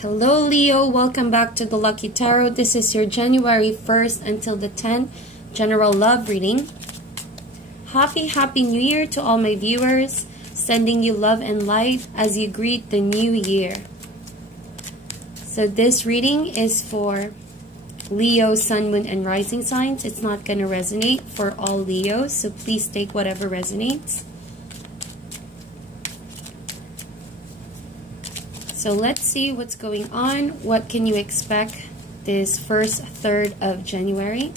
Hello Leo, welcome back to the Lucky Tarot. This is your January 1st until the 10th general love reading. Happy New Year to all my viewers. Sending you love and light as you greet the new year. So this reading is for Leo, Sun, Moon, and Rising signs. It's not going to resonate for all Leos, so please take whatever resonates. So let's see what's going on. What can you expect this first third of January?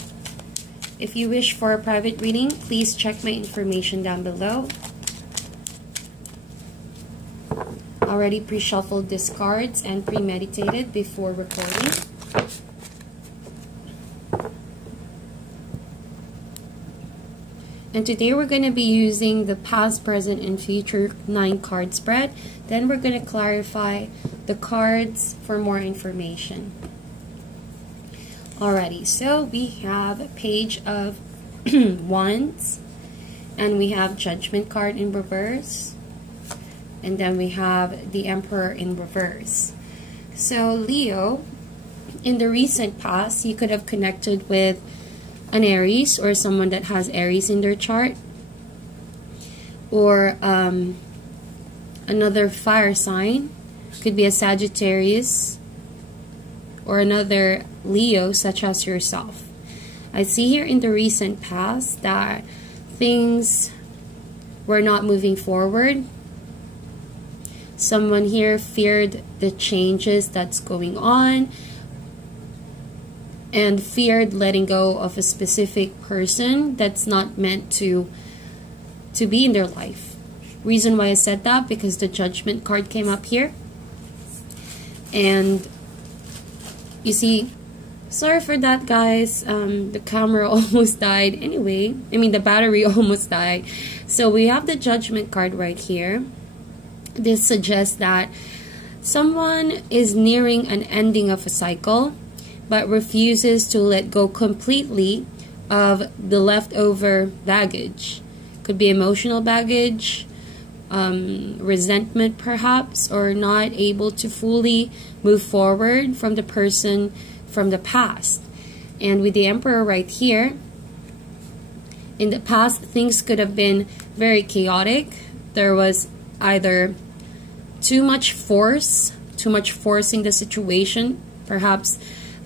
If you wish for a private reading, please check my information down below. Already pre-shuffled these cards and premeditated before recording. And today we're going to be using the past, present, and future 9-card spread. Then we're going to clarify the cards for more information. Alrighty, so we have a Page of Wands, and we have Judgment card in reverse, and then we have the Emperor in reverse. So Leo, in the recent past, you could have connected with an Aries or someone that has Aries in their chart, or another fire sign. Could be a Sagittarius or another Leo such as yourself. I see here in the recent past that things were not moving forward. Someone here feared the changes that's going on and feared letting go of a specific person that's not meant to be in their life. Reason why I said that, because the Judgment card came up here. And you see, sorry for that guys, the camera almost died. Anyway, I mean the battery almost died. So we have the Judgment card right here. This suggests that someone is nearing an ending of a cycle, but refuses to let go completely of the leftover baggage. Could be emotional baggage, resentment perhaps, or not able to fully move forward from the person from the past. And with the Emperor right here, in the past things could have been very chaotic. There was either too much forcing the situation. Perhaps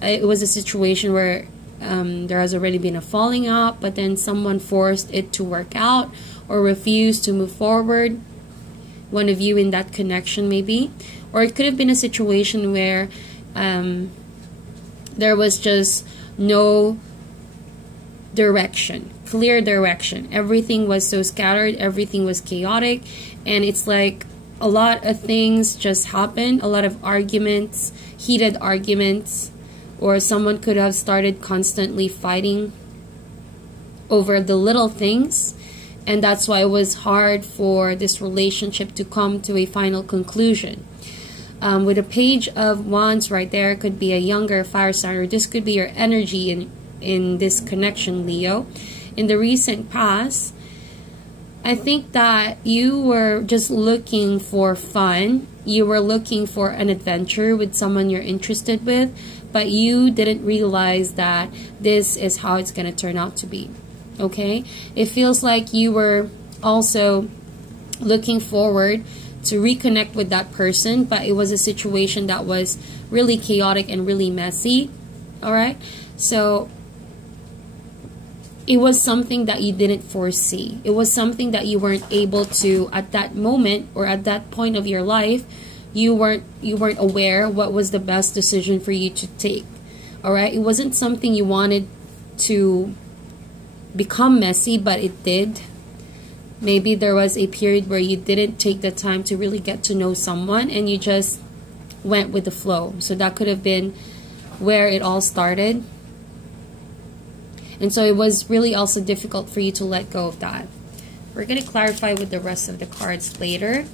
it was a situation where there has already been a falling out, but then someone forced it to work out or refused to move forward. One of you in that connection maybe. Or it could have been a situation where there was just no direction, clear direction. Everything was so scattered, everything was chaotic, and it's like a lot of things just happened, a lot of arguments, heated arguments, or someone could have started constantly fighting over the little things, and that's why it was hard for this relationship to come to a final conclusion. With a Page of Wands right there, could be a younger fire sign, or this could be your energy in this connection, Leo. In the recent past, I think that you were just looking for fun. You were looking for an adventure with someone you're interested with, but you didn't realize that this is how it's going to turn out to be. Okay? It feels like you were also looking forward to reconnect with that person, but it was a situation that was really chaotic and really messy. Alright? So it was something that you didn't foresee. It was something that you weren't able to, at that moment or at that point of your life, you weren't aware what was the best decision for you to take. Alright? It wasn't something you wanted to become messy, but it did. Maybe there was a period where you didn't take the time to really get to know someone and you just went with the flow. So that could have been where it all started. And so it was really also difficult for you to let go of that. We're going to clarify with the rest of the cards later.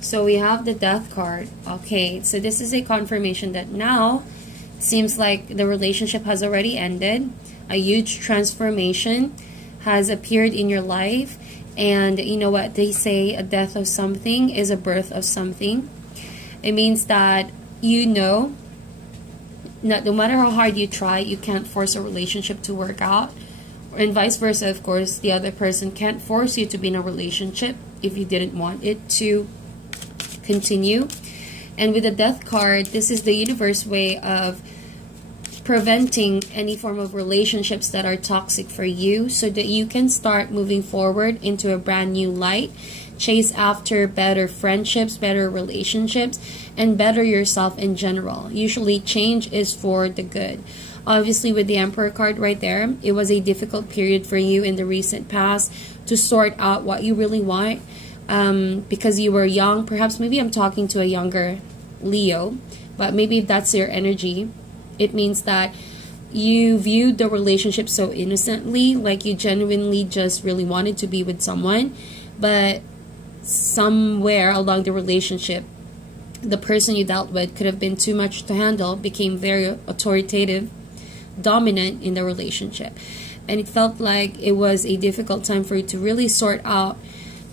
So we have the Death card. Okay, so this is a confirmation that now it seems like the relationship has already ended. A huge transformation has appeared in your life, And you know what they say, a death of something is a birth of something. It means that you know that no matter how hard you try, you can't force a relationship to work out. And vice versa, of course, the other person can't force you to be in a relationship if you didn't want it to continue. And with the death card, this is the universe way of preventing any form of relationships that are toxic for you, so that you can start moving forward into a brand new light, chase after better friendships, better relationships, and better yourself in general. Usually change is for the good. Obviously, with the Emperor card right there, it was a difficult period for you in the recent past to sort out what you really want, because you were young. Perhaps maybe I'm talking to a younger Leo, but maybe if that's your energy, it means that you viewed the relationship so innocently, like you genuinely just really wanted to be with someone, but somewhere along the relationship, the person you dealt with could have been too much to handle, became very authoritative, dominant in the relationship. And it felt like it was a difficult time for you to really sort out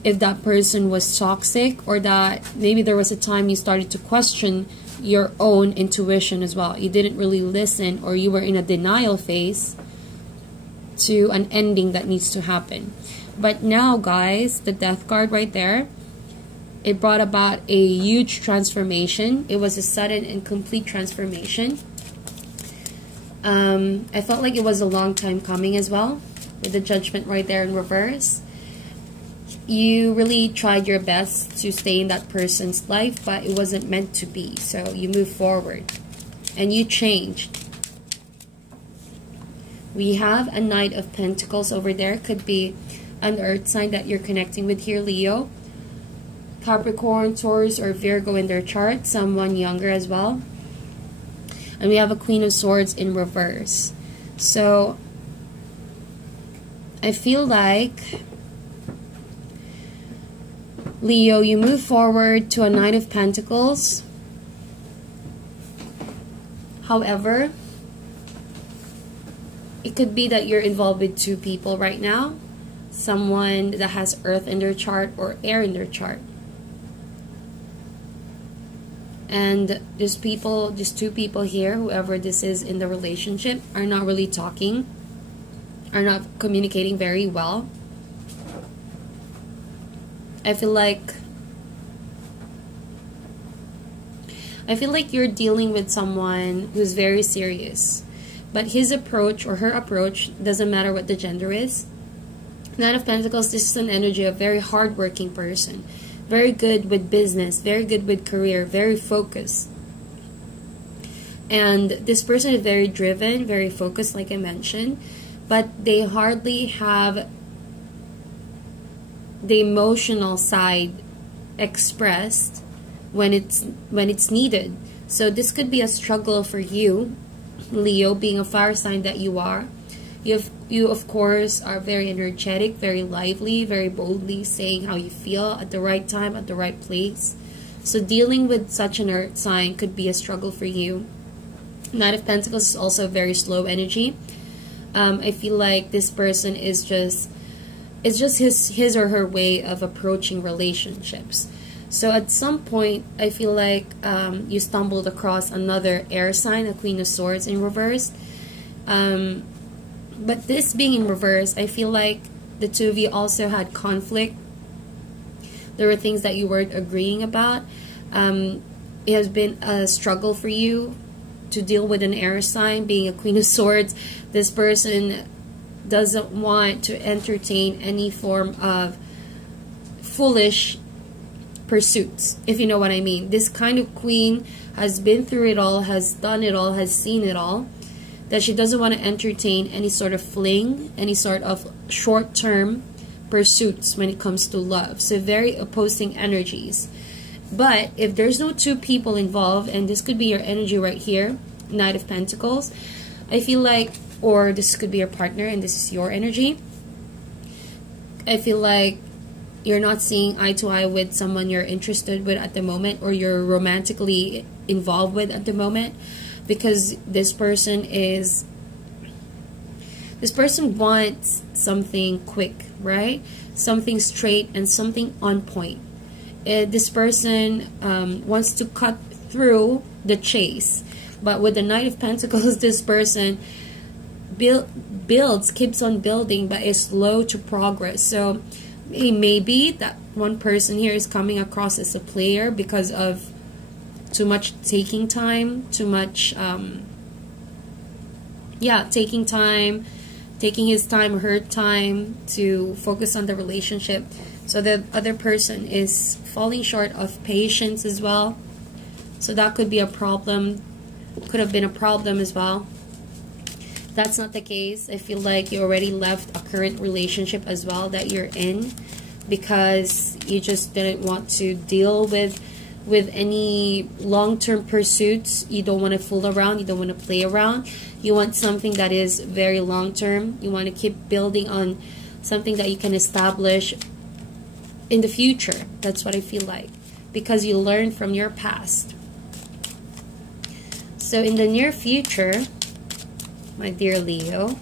if that person was toxic, or that maybe there was a time you started to question your own intuition as well. You didn't really listen, or you were in a denial phase to an ending that needs to happen. But now, guys, the death card right there, it brought about a huge transformation. It was a sudden and complete transformation. I felt like it was a long time coming as well, with the Judgment right there in reverse. You really tried your best to stay in that person's life, but it wasn't meant to be. So you move forward and you changed. We have a Knight of Pentacles over there. Could be an earth sign that you're connecting with here, Leo, Capricorn, Taurus, or Virgo in their chart. Someone younger as well. And we have a Queen of Swords in reverse. So I feel like, Leo, you move forward to a Knight of Pentacles. However, it could be that you're involved with two people right now. Someone that has earth in their chart or air in their chart. And these two people here, whoever this is in the relationship, are not really talking, are not communicating very well. I feel like you're dealing with someone who's very serious, but his approach or her approach doesn't matter what the gender is. Knight of Pentacles, this is an energy of a very hardworking person, very good with business, very good with career, very focused. And this person is very driven, very focused, like I mentioned, but they hardly have the emotional side expressed when it's needed. So this could be a struggle for you, Leo, being a fire sign that you are. You of course are very energetic, very lively, very boldly saying how you feel at the right time, at the right place. So dealing with such an earth sign could be a struggle for you. Knight of Pentacles is also a very slow energy. I feel like this person is just, it's just his or her way of approaching relationships. So at some point, I feel like you stumbled across another air sign, a Queen of Swords in reverse. But this being in reverse, I feel like the two of you also had conflict. There were things that you weren't agreeing about. It has been a struggle for you to deal with an air sign, being a Queen of Swords. This person doesn't want to entertain any form of foolish pursuits, if you know what I mean. This kind of queen has been through it all, has done it all, has seen it all, that she doesn't want to entertain any sort of fling, any sort of short-term pursuits when it comes to love. So very opposing energies. But if there's no two people involved, and this could be your energy right here, Knight of Pentacles, I feel like, or this could be your partner and this is your energy, I feel like you're not seeing eye to eye with someone you're interested with at the moment, or you're romantically involved with at the moment, because this person is This person wants something quick, right? Something straight and something on point. This person wants to cut through the chase. But with the Knight of Pentacles, this person keeps on building, but is slow to progress. So maybe that one person here is coming across as a player because of too much taking time, too much, taking his time, her time to focus on the relationship. So the other person is falling short of patience as well. So that could be a problem. Could have been a problem as well. That's not the case. I feel like you already left a current relationship as well that you're in because you just didn't want to deal with any long-term pursuits. You don't want to fool around. You don't want to play around. You want something that is very long-term. You want to keep building on something that you can establish in the future. That's what I feel like, because you learn from your past. So in the near future, my dear Leo,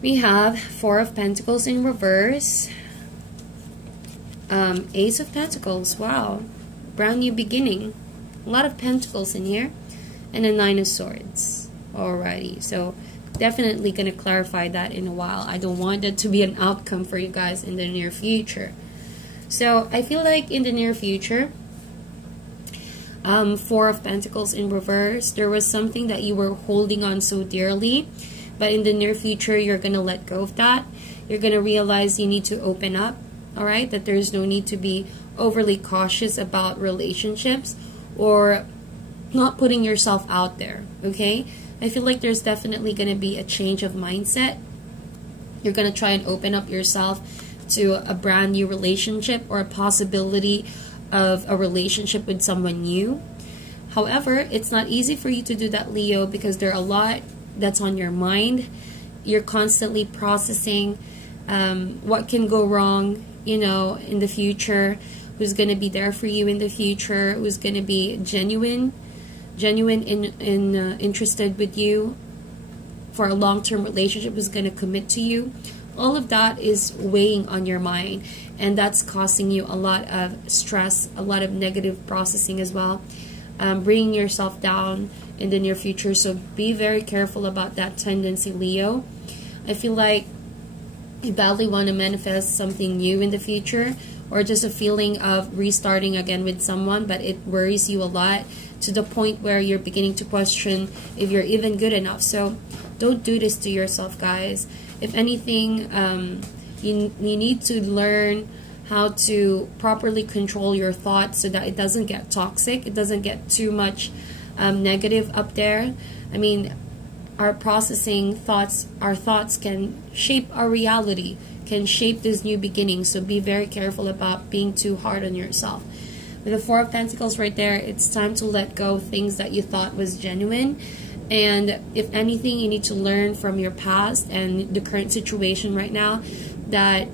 we have Four of Pentacles in reverse, Ace of Pentacles, wow, brand new beginning, a lot of Pentacles in here, and a Nine of Swords. Alrighty, so definitely going to clarify that in a while. I don't want that to be an outcome for you guys in the near future. So I feel like in the near future, Four of Pentacles in reverse, there was something that you were holding on so dearly, but in the near future, you're going to let go of that. You're going to realize you need to open up, all right? That there's no need to be overly cautious about relationships or not putting yourself out there, okay? I feel like there's definitely going to be a change of mindset. You're going to try and open up yourself to a brand new relationship or a possibility of a relationship with someone new. However, it's not easy for you to do that, Leo, because there are a lot that's on your mind. You're constantly processing what can go wrong, you know, in the future, who's going to be there for you in the future, who's going to be genuine interested with you for a long-term relationship, who's going to commit to you. All of that is weighing on your mind, and that's causing you a lot of stress, a lot of negative processing as well, bringing yourself down in the near future. So be very careful about that tendency, Leo. I feel like you badly want to manifest something new in the future, or just a feeling of restarting again with someone, but it worries you a lot to the point where you're beginning to question if you're even good enough. So don't do this to yourself, guys. If anything, you need to learn how to properly control your thoughts so that it doesn't get toxic, it doesn't get too much negative up there. I mean, our processing thoughts, our thoughts can shape our reality, can shape this new beginning. So be very careful about being too hard on yourself. With the Four of Pentacles right there, it's time to let go of things that you thought was genuine. And if anything, you need to learn from your past and the current situation right now, that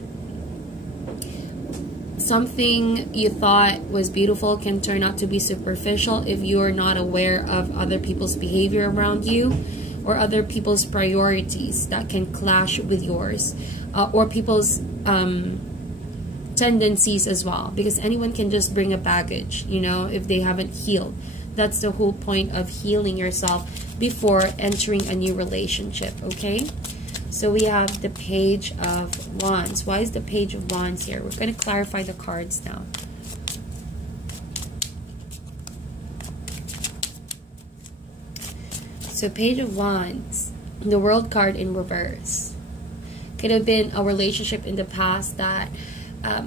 something you thought was beautiful can turn out to be superficial if you are not aware of other people's behavior around you, or other people's priorities that can clash with yours, or people's tendencies as well, because anyone can just bring a baggage, you know, if they haven't healed. That's the whole point of healing yourself before entering a new relationship, okay? So we have the Page of Wands. Why is the Page of Wands here? We're going to clarify the cards now. So Page of Wands, the World card in reverse. Could have been a relationship in the past that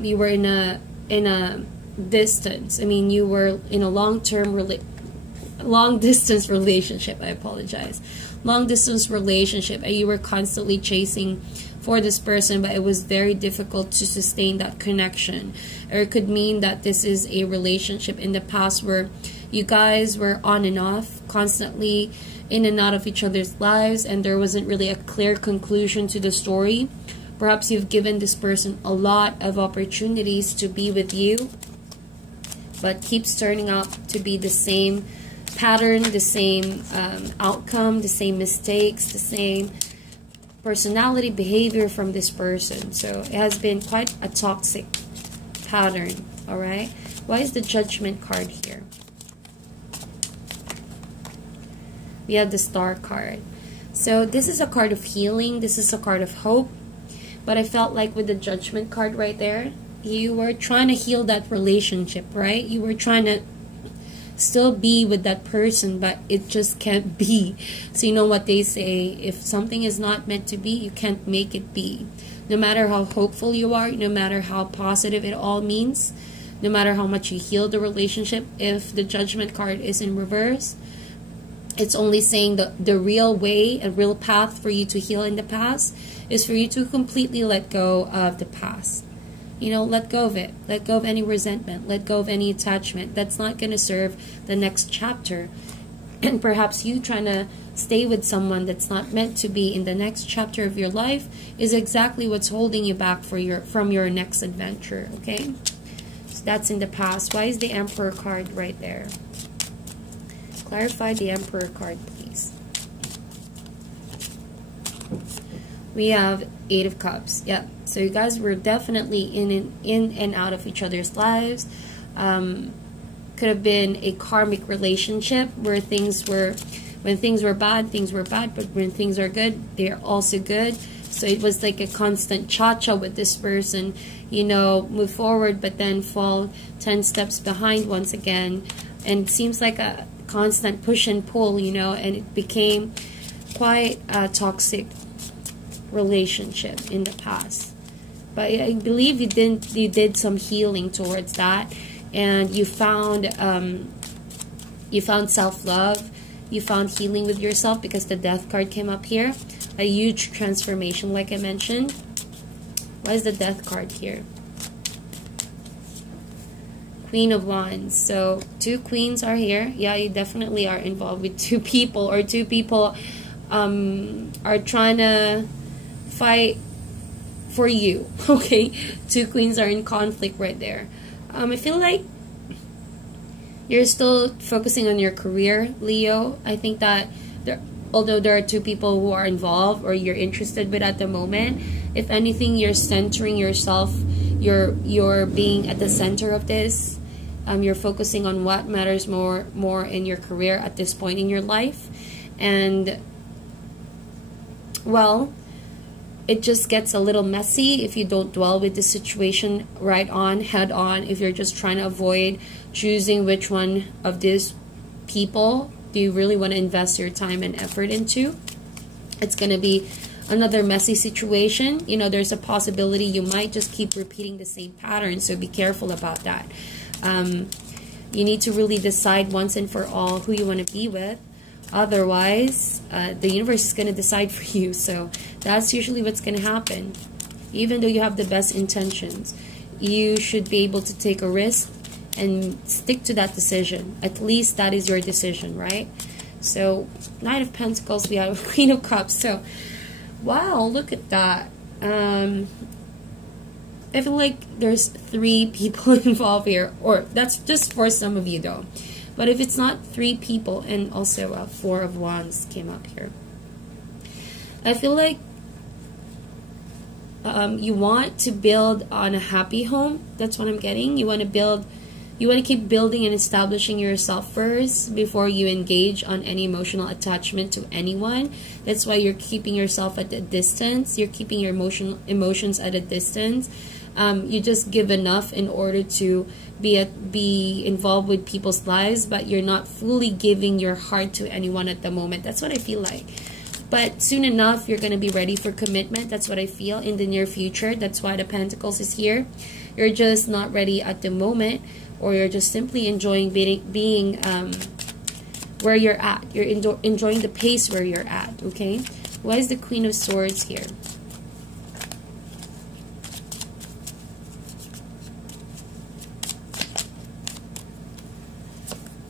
you were in a distance. I mean, you were in a long distance relationship. I apologize. Long distance relationship, and you were constantly chasing for this person, but it was very difficult to sustain that connection. Or it could mean that this is a relationship in the past where you guys were on and off, constantly in and out of each other's lives, and there wasn't really a clear conclusion to the story. Perhaps you've given this person a lot of opportunities to be with you, but keeps turning out to be the same pattern, the same outcome, the same mistakes, the same personality, behavior from this person. So it has been quite a toxic pattern. All right. Why is the Judgment card here? We have the Star card. So this is a card of healing. This is a card of hope. But I felt like with the Judgment card right there, you were trying to heal that relationship, right? You were trying to still be with that person, but it just can't be. So you know what they say, if something is not meant to be, you can't make it be. No matter how hopeful you are, no matter how positive it all means, no matter how much you heal the relationship, if the Judgment card is in reverse, it's only saying that the real way, a real path for you to heal in the past is for you to completely let go of the past. You know, let go of it. Let go of any resentment. Let go of any attachment. That's not going to serve the next chapter. And perhaps you trying to stay with someone that's not meant to be in the next chapter of your life is exactly what's holding you back from your next adventure, okay? So that's in the past. Why is the Emperor card right there? Clarify the Emperor card, please. We have Eight of Cups. Yeah. So you guys were definitely in and out of each other's lives. Could have been a karmic relationship where when things were bad, but when things are good, they're also good. So it was like a constant cha-cha with this person, you know, move forward, but then fall 10 steps behind once again. And it seems like a constant push and pull, you know, and it became quite a toxic relationship in the past. But I believe you did some healing towards that, and you found self-love, you found healing with yourself, because the Death card came up here. A huge transformation, like I mentioned. Why is the Death card here? Queen of Wands. So 2 queens are here. Yeah, you definitely are involved with 2 people, or 2 people are trying to fight for you. Okay, 2 queens are in conflict right there. I feel like you're still focusing on your career, Leo. I think that although there are 2 people who are involved or you're interested with at the moment, if anything, you're centering yourself. You're being at the center of this. You're focusing on what matters more in your career at this point in your life. And, well, it just gets a little messy if you don't dwell with the situation head on, if you're just trying to avoid choosing which one of these people do you really want to invest your time and effort into. It's going to be another messy situation. You know, there's a possibility you might just keep repeating the same pattern, so be careful about that. You need to really decide once and for all who you want to be with. Otherwise, the universe is going to decide for you. So that's usually what's going to happen. Even though you have the best intentions, you should be able to take a risk and stick to that decision. At least that is your decision, right? So Knight of Pentacles, we have Queen of Cups. So wow, look at that. I feel like there's 3 people involved here, or that's just for some of you though. But if it's not 3 people, and also 4 of Wands came up here, I feel like you want to build on a happy home. That's what I'm getting. You want to keep building and establishing yourself first before you engage on any emotional attachment to anyone. That's why you're keeping yourself at a distance. You're keeping your emotions at a distance. You just give enough in order to be involved with people's lives, but you're not fully giving your heart to anyone at the moment. That's what I feel like. But soon enough, you're going to be ready for commitment. That's what I feel in the near future. That's why the Pentacles is here. You're just not ready at the moment, or you're just simply enjoying being where you're at. You're enjoying the pace where you're at, okay? Why is the Queen of Swords here?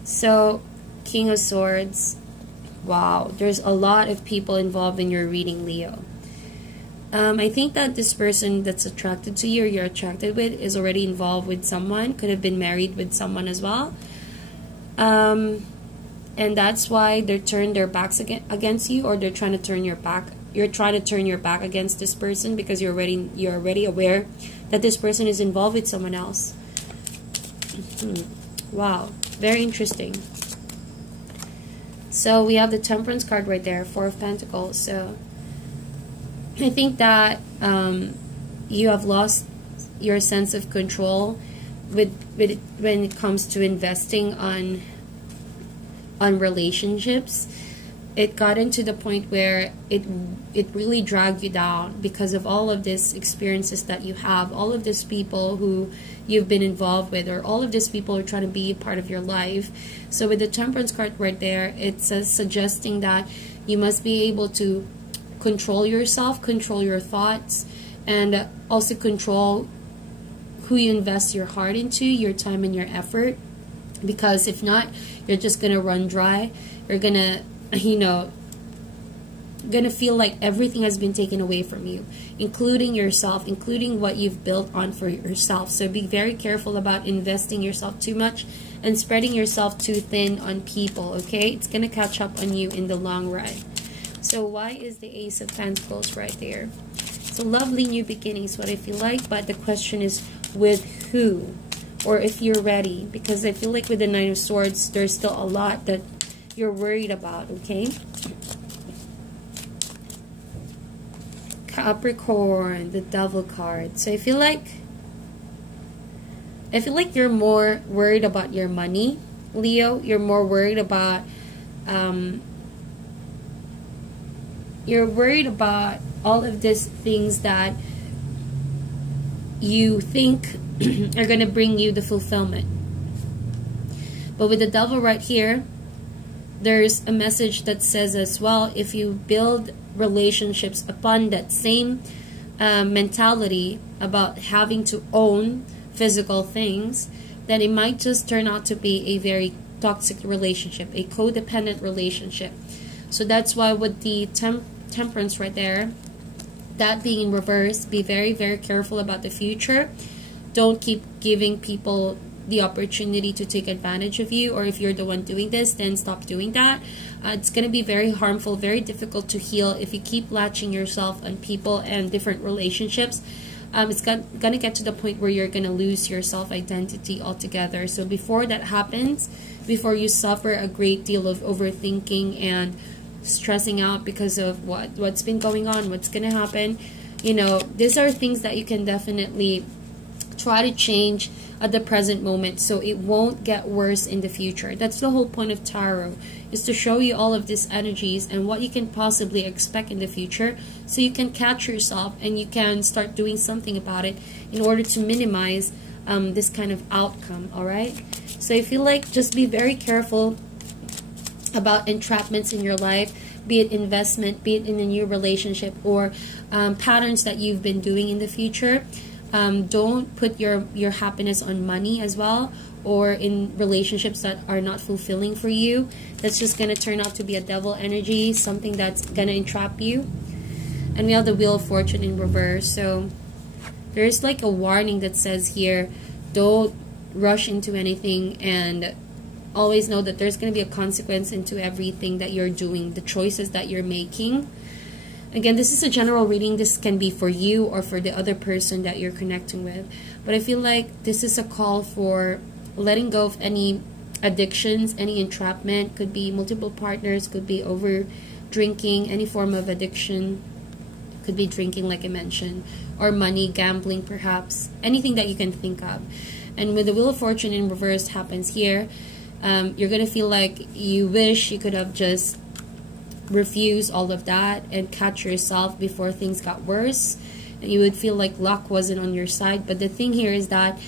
So, King of Swords. Wow, there's a lot of people involved in your reading, Leo. I think that this person that's attracted to you or you're attracted with is already involved with someone. Could have been married with someone as well. and that's why they turn their backs against you, or they're trying to turn your back. You're trying to turn your back against this person because you're already aware that this person is involved with someone else. Wow, very interesting. So we have the Temperance card right there, Four of Pentacles. So I think that you have lost your sense of control with when it comes to investing on relationships. It got into the point where it really dragged you down because of all of these experiences that you have, all of these people who you've been involved with, or all of these people who are trying to be a part of your life. So with the Temperance card right there, it's suggesting that you must be able to control yourself, control your thoughts, and also control who you invest your heart into, your time and your effort. Because if not, you're just gonna run dry. You're gonna, gonna feel like everything has been taken away from you, including yourself, including what you've built on for yourself. So be very careful about investing yourself too much and spreading yourself too thin on people, okay? It's gonna catch up on you in the long run. So why is the Ace of Pentacles right there? So lovely new beginnings, what I feel like, but the question is with who, or if you're ready, because I feel like with the Nine of Swords, there's still a lot that you're worried about, okay? Capricorn, the Devil card. So I feel like you're more worried about your money, Leo. You're more worried about you're worried about all of these things that you think are going to bring you the fulfillment. But with the Devil right here, there's a message that says as well, if you build relationships upon that same mentality about having to own physical things, then it might just turn out to be a very toxic relationship, a codependent relationship. So that's why with the Temperance right there, that being in reverse, be very, very careful about the future. Don't keep giving people the opportunity to take advantage of you, or if you're the one doing this, then stop doing that. It's going to be very harmful, very difficult to heal if you keep latching yourself on people and different relationships. It's going to get to the point where you're going to lose your self-identity altogether. So before that happens, before you suffer a great deal of overthinking and stressing out because of what's been going on, what's going to happen, these are things that you can definitely try to change at the present moment so it won't get worse in the future. That's the whole point of tarot, is to show you all of these energies and what you can possibly expect in the future, so you can catch yourself and you can start doing something about it in order to minimize this kind of outcome. All right, so I feel like just be very careful about entrapments in your life, be it investment, be it in a new relationship, or patterns that you've been doing in the future. Don't put your happiness on money as well, or in relationships that are not fulfilling for you. That's just going to turn out to be a devil energy, something that's going to entrap you. And we have the Wheel of Fortune in reverse. So there's like a warning that says here, don't rush into anything, and always know that there's going to be a consequence into everything that you're doing, the choices that you're making. Again, this is a general reading. This can be for you or for the other person that you're connecting with. But I feel like this is a call for letting go of any addictions, any entrapment. Could be multiple partners, could be over drinking, any form of addiction. Could be drinking, like I mentioned, or money, gambling perhaps, anything that you can think of. And with the Wheel of Fortune in reverse happens here, you're going to feel like you wish you could have just refused all of that and catch yourself before things got worse. And you would feel like luck wasn't on your side. But the thing here is that,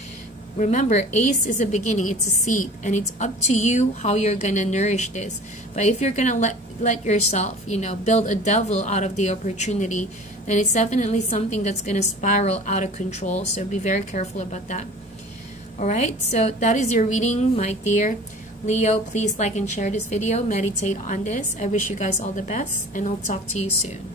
remember, Ace is a beginning, it's a seed, and it's up to you how you're going to nourish this. But if you're going to let yourself, build a devil out of the opportunity, then it's definitely something that's going to spiral out of control. So be very careful about that. Alright, so that is your reading, my dear Leo. Please like and share this video. Meditate on this. I wish you guys all the best, and I'll talk to you soon.